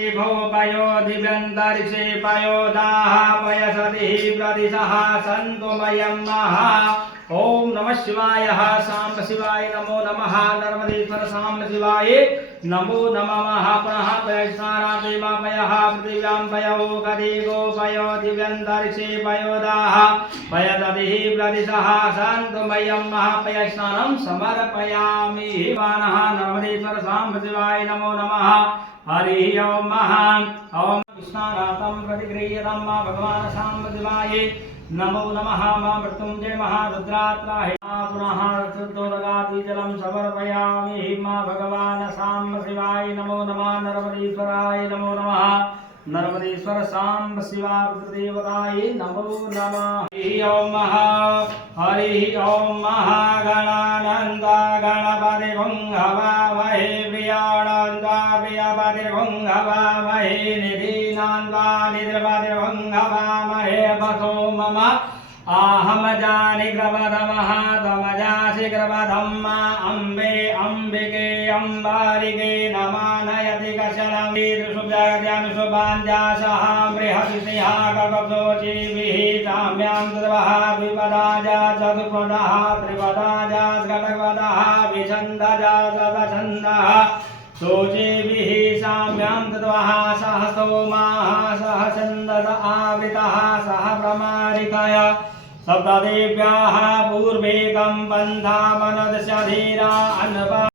पयो दिव्यन्तरिक्षे पयोदाः पयसतिः प्रदिशः सन्तु मयं महा। ओम नमः शिवाय साम्ब शिवाय नमो नमः नर्मदेश्वर साम्ब शिवाय नमो नमः। पुनः पयस्नानादिमापयः पृथिव्यां पयो गदिगो पयो दिव्यन्तरिक्षे पयोदाः पयदधिः प्रदिशः सन्तु मयं महापयस्नानं समर्पयामि। वानः नर्मदेश्वर साम्ब शिवाय नमो नमः। हरि ओम महा ओम स्नानार्थं प्रतिगृह्यतं भगवान् साम्ब शिवाय नमो नमः। मां मृत्युंजय महारुद्रात्राहि पुनः चतुर्दगादिजलं समर्पयामि। मां भगवान् साम्ब शिवाय नमो नमः। नर्मदेश्वराय नमो नमः। नर्मदेश्वर साम्ब शिवादेवताय नमो नमः। हरि ओम महागणानन्द गणपति हवामहे प्रियानन्द प्रियपति हवामहे निधीनान्द निद्रपति हवामहे वसो मम आहम जानि ग्रवधमः तमजासि ग्रवधम् अम्बे अम्बिके अम्बारिके नमानयति कशलं शुभाञ्जासः बृहतिसिंहा गगब्दोचिभिः साम्यां तद्वः द्विपदाजा चतुर्पदः त्रिपदाजा घटपदः विछन्दजा शतछन्दः शोचिभिः साम्यां तद्वः सह सोमाः सह छन्दस आवृतः सह प्रमारितय सप्तदेव्याः पूर्वेकं पन्था मनदशधीरा अन्व